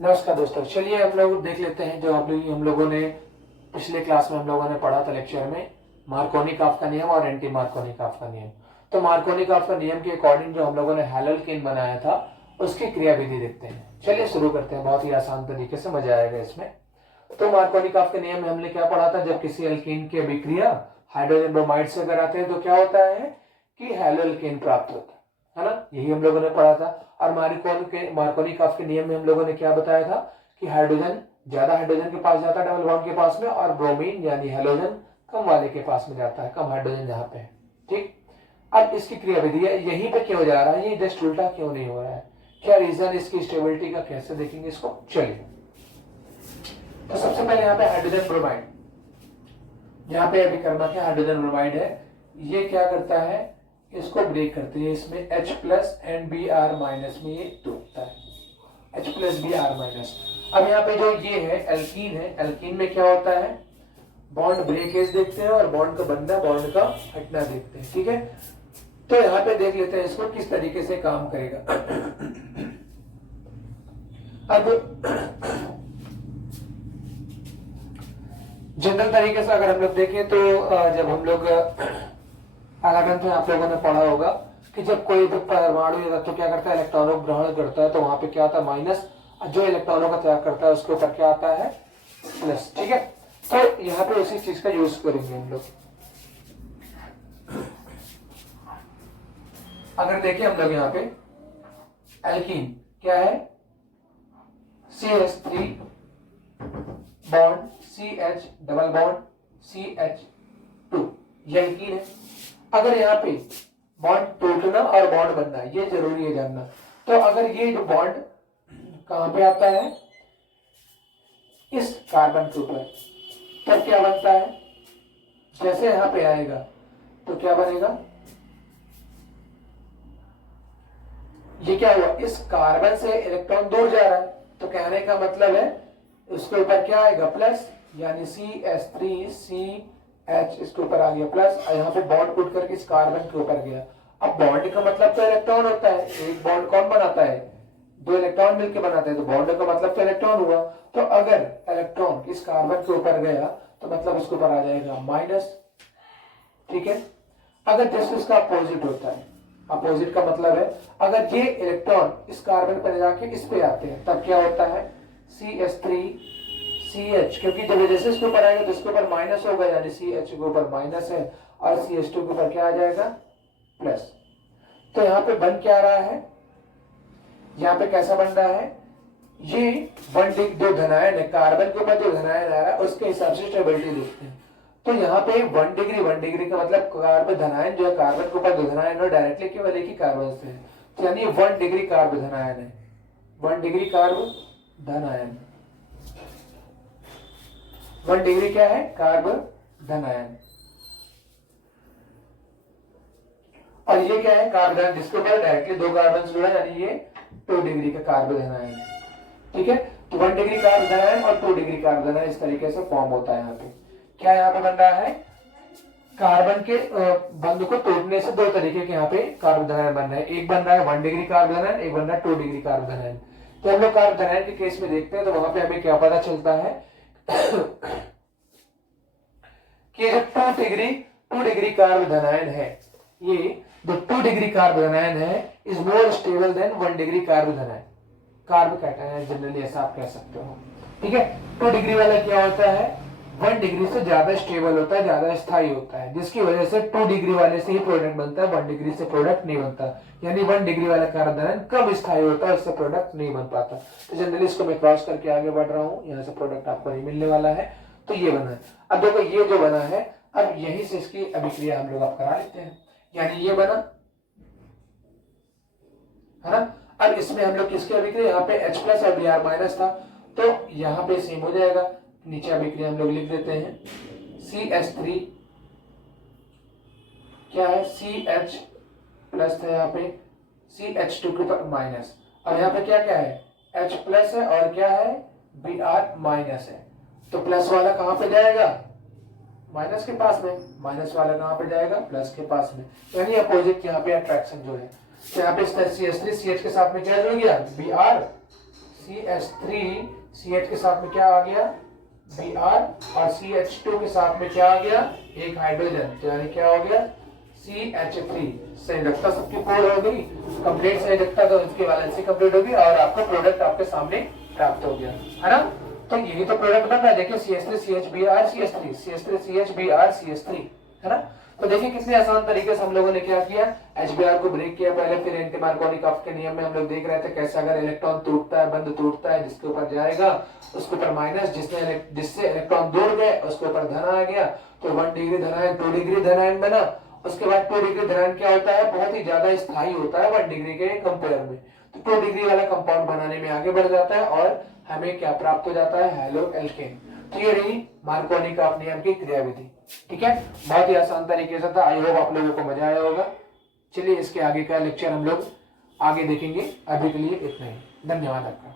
नमस्कार दोस्तों, चलिए हम लोग देख लेते हैं जो हम लोगों ने पिछले क्लास में हम लोगों ने पढ़ा था लेक्चर में, मार्कोनिकॉफ का नियम और एंटी मार्कोनिकॉफ का नियम। तो मार्कोनिकॉफ का नियम के अकॉर्डिंग जो हम लोगों ने हैलोल्केन बनाया था उसकी क्रियाविधि देखते हैं। चलिए शुरू करते हैं, बहुत ही आसान तरीके से मजा आएगा इसमें। तो मार्कोनिकॉफ के नियम में हमने क्या पढ़ा था, जब किसी एल्कीन की अभिक्रिया हाइड्रोजन ब्रोमाइड से कराते हैं तो क्या होता है कि हैलोल्केन प्राप्त होता है ना, यही हम लोगों ने पढ़ा था। और मार्कोनिकॉफ के नियम में हम लोगों ने क्या बताया था कि हाइड्रोजन ज्यादा हाइड्रोजन के पास जाता है डबल बॉन्ड के पास में, और ब्रोमीन यानी हैलोजन कम वाले के पास में जाता है, कम हाइड्रोजन जहां पे है। ठीक, अब इसकी क्रियाविधि यहीं पे क्यों जा रहा है, ये जस्ट उल्टा क्यों नहीं हो रहा है, क्या रीजन इसकी स्टेबिलिटी का, कैसे देखेंगे इसको। चलिए, तो सबसे पहले यहाँ पे हाइड्रोजन ब्रोमाइड, यहाँ पे अभिकर्मक है हाइड्रोजन ब्रोमाइड है, ये क्या करता है, इसको ब्रेक करते हैं, इसमें H plus and Br minus में ये टूटता है, H प्लस Br माइनस। अब यहाँ पे जो ये है एल्कीन है, एल्कीन में क्या होता है, बॉन्ड ब्रेकेज देखते हैं और बॉन्ड का बनना बॉन्ड का हटना देखते हैं। ठीक है, तो यहाँ पे देख लेते हैं इसको किस तरीके से काम करेगा। अब जनरल तरीके से अगर हम लोग देखें तो जब हम लोग 11th में आप लोगों ने पढ़ा होगा कि जब कोई परमाणु या तत्व क्या करता है, इलेक्ट्रॉनों को ग्रहण करता है, तो वहां पे क्या आता है माइनस, जो इलेक्ट्रॉनों का त्याग करता है उसके ऊपर क्या आता है प्लस। ठीक है, तो यहाँ पे उसी चीज का यूज करेंगे हम लोग। अगर देखें हम लोग यहाँ पे एल्कीन क्या है, CH3 bond CH double bond CH2, ये एल्कीन है। अगर यहाँ पे बॉन्ड टूटना और बॉन्ड बनना ये जरूरी है जानना। तो अगर ये जो बॉन्ड कहां पे आता है, इस कार्बन के ऊपर, तब क्या बनता है, जैसे यहां पे आएगा तो क्या बनेगा, ये क्या हुआ, इस कार्बन से इलेक्ट्रॉन दूर जा रहा है, तो कहने का मतलब है उसके ऊपर क्या आएगा प्लस, यानी CH3CH इसके ऊपर आ गया प्लस, और यहाँ पे बॉन्ड टूट करके इस कार्बन के ऊपर गया। अब बॉन्ड का मतलब तो इलेक्ट्रॉन होता है, एक बॉन्ड कौन बनाता है, दो इलेक्ट्रॉन मिलकर बनाते हैं, तो बॉन्ड का मतलब तो इलेक्ट्रॉन हुआ। तो अगर इलेक्ट्रॉन इस कार्बन के ऊपर गया तो मतलब इसके ऊपर आ जाएगा माइनस। ठीक है, अगर जैसे इसका अपोजिट होता है, अपोजिट का मतलब है अगर ये इलेक्ट्रॉन इस कार्बन पर जाके इस पे आते हैं तब क्या होता है, CH3CH, क्योंकि जब जैसे इसके ऊपर आएगा तो इसके ऊपर माइनस होगा, यानी CH के ऊपर माइनस है और CH2 के ऊपर क्या आ जाएगा प्लस। तो यहाँ पे बन क्या रहा है, यहाँ पे कैसा बन रहा है, ये दो धनायन है, कार्बन के ऊपर जो धनायन आ रहा है उसके हिसाब से स्टेबिलिटी देखते हैं। तो यहाँ पे 1 डिग्री का मतलब कार्बन धनायन जो है, कार्बन के ऊपर दो धनायन है डायरेक्टली केवल एक ही कार्बन से है, तो यानी 1 डिग्री कार्ब धनायन है, 1 डिग्री कार्ब धनायन, 1 डिग्री क्या है कार्ब धनायन। और ये क्या है कार्बन जिसके ऊपर डायरेक्टली दो कार्बन जुड़ा है, यानी ये 2 डिग्री का कार्ब धनायन है। ठीक है, तो 1 डिग्री कार्ब धनायन और 2 डिग्री कार्ब धनायन इस तरीके से फॉर्म होता है। यहाँ पे क्या यहाँ पे बन रहा है, कार्बन के बंध को तोड़ने से दो तरीके के यहाँ पे कार्ब धनायन बन रहे हैं, एक बन रहा है 1 डिग्री कार्ब धनायन, एक बन रहा है 2 डिग्री कार्ब धनायन। तो हम लोग कार्ब धनायन के केस में देखते हैं तो वहां पे हमें क्या पता चलता है कि जो 2 डिग्री कार्ब धनायन है, ये जो 2 डिग्री कार्ब धनायन है is more stable than 1 degree carb धनायन, कार्ब कैटायन जनरली ऐसा आप कह सकते हो। ठीक है, 2 डिग्री वाला क्या होता है, 1 डिग्री से ज्यादा स्टेबल होता है, ज्यादा स्थायी होता है, जिसकी वजह से 2 डिग्री वाले से ही प्रोडक्ट बनता है, 1 डिग्री से प्रोडक्ट नहीं बनता, यानी 1 डिग्री वाला कार्ब धनायन कम स्थायी होता है, इससे प्रोडक्ट नहीं बन पाता। तो जनरली इसको मैं क्रॉस करके आगे बढ़ रहा हूँ, यहाँ से प्रोडक्ट आपको नहीं मिलने वाला है। तो ये बना है, अब देखो ये जो बना है, अब यही से इसकी अभिक्रिया हम लोग आप करा लेते हैं, यानी ये बना है ना। अब इसमें हम लोग किसकी अभिक्रिया, यहाँ पे H प्लस और Br माइनस था, तो यहाँ पे सेम हो जाएगा, नीचे अभिक्रिया हम लोग लिख देते हैं, CH3 क्या है CH प्लस था, यहाँ पे CH2 के ऊपर माइनस, और यहाँ पे क्या क्या है H प्लस है और क्या है Br माइनस है, तो प्लस वाला कहाँ पे जाएगा माइनस के पास में, माइनस वाला कहाँ पे जाएगा प्लस के पास में, यानी अपोजिट यहाँ पे अट्रैक्शन जो है। तो यहाँ पे CH3 CH के साथ में क्या जुड़ गया Br, CH3 CH के साथ में क्या आ गया, Br, और CH2 के साथ में क्या आ गया, एक हाइड्रोजन, तो यानी क्या हो गया CH3। संयोजकता सबकी पूर्ण हो गई, कंप्लीट संयोजकता, तो इसकी वैलेंसी कंप्लीट होगी और आपका प्रोडक्ट आपके सामने प्राप्त हो गया, है ना। तो यही तो प्रोडक्ट बन रहा है, देखिए CH3 CHBr CH3 CH3 CHBr CH3, है ना। तो देखिए कितने आसान तरीके से हम लोगों ने क्या किया, HBr को ब्रेक किया पहले, फिर एंटी मार्कोनिकॉफ के नियम में हम लोग देख रहे थे कैसे अगर इलेक्ट्रॉन टूटता है, बंद टूटता है, जिसके ऊपर जाएगा उसके ऊपर माइनस, जिससे इलेक्ट्रॉन दूर गए उसके ऊपर धन आ गया, तो 1 डिग्री धनायन 2 डिग्री धनायन बना। उसके बाद 2 डिग्री धनायन क्या होता है, बहुत ही ज्यादा स्थायी होता है 1 डिग्री के कंपेयर में, तो 2 डिग्री वाला कंपाउंड बनाने में आगे बढ़ जाता है और हमें क्या प्राप्त हो जाता है, हेलो एल्केन। तो ये रही मार्कोनिकॉफ नियम की क्रियाविधि, ठीक है। बहुत ही आसान तरीके से था, आई होप आप लोगों को मजा आया होगा। चलिए इसके आगे का लेक्चर हम लोग आगे देखेंगे, अभी के लिए इतना ही, धन्यवाद आपका।